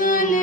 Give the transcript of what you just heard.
Yangını